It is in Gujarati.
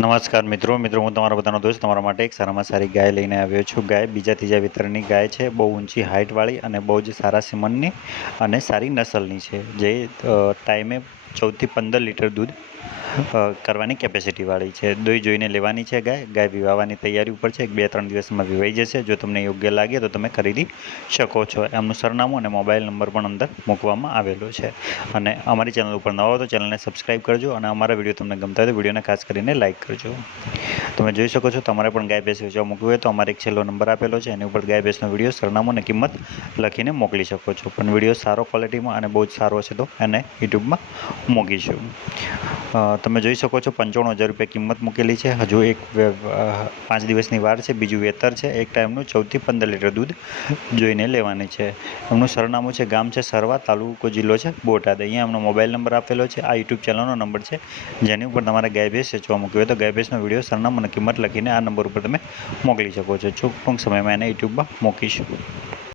નમસ્કાર મિત્રો. મિત્રો, હું તમારો બધાનો દોસ્ત, તમારા માટે એક સારામાં સારી ગાય લઈને આવ્યો છું. ગાય બીજા ત્રીજા વિતરણની ગાય છે. બહુ ઊંચી હાઇટવાળી અને બહુ જ સારા સિમનની અને સારી નસલની છે. જે ટાઈમે ચૌદથી પંદર લીટર દૂધ કરવાની કેપેસિટીવાળી છે. દોઈ જોઈને લેવાની છે ગાય. ગાય વિવાહવાની તૈયારી ઉપર છે. એક, બે, ત્રણ દિવસમાં વિવાઈ જશે. જો તમને યોગ્ય લાગે તો તમે ખરીદી શકો છો. એમનું સરનામું અને મોબાઈલ નંબર પણ અંદર મૂકવામાં આવેલો છે. અને અમારી ચેનલ ઉપર નવા તો ચેનલને સબસ્ક્રાઈબ કરજો અને અમારા વીડિયો તમને ગમતા હોય તો વિડીયોને ખાસ કરીને લાઇક કરજો. તમે જોઈ શકો છો, તમારે પણ ગાય ભેંસ વેચવા મૂકવી હોય તો અમારે એક છેલ્લો નંબર આપેલો છે. એની ઉપર ગાય ભેંસનો વીડિયો, સરનામું અને કિંમત લખીને મોકલી શકો છો. પણ વીડિયો સારો ક્વોલિટીમાં અને બહુ જ સારો છે તો એને યુટ્યુબમાં મૂકીશું તમે જોઈ શકો છો પંચાણું હજાર રૂપિયા કિંમત મૂકેલી છે. હજુ એક પાંચ દિવસની વાર છે, બીજું વેતર છે. એક ટાઈમનું ચૌદથી પંદર લીટર દૂધ જોઈને લેવાની છે. એમનું સરનામું છે, ગામ છે, સરવા તાલુકો જિલ્લો છે, બોટાદ. અહીંયા એમનો મોબાઈલ નંબર આપેલો છે. આ યુટ્યુબ ચેનલનો નંબર છે. જેની ઉપર તમારે ગાય ભેંસ વેચવા મૂકી હોય તો ગાય ભેંસનો વીડિયો, સરનામું અને કિંમત લખીને આ નંબર ઉપર તમે મોકલી શકો છો. ટૂંક ટૂંક સમયમાં એને યુટ્યુબમાં મૂકીશું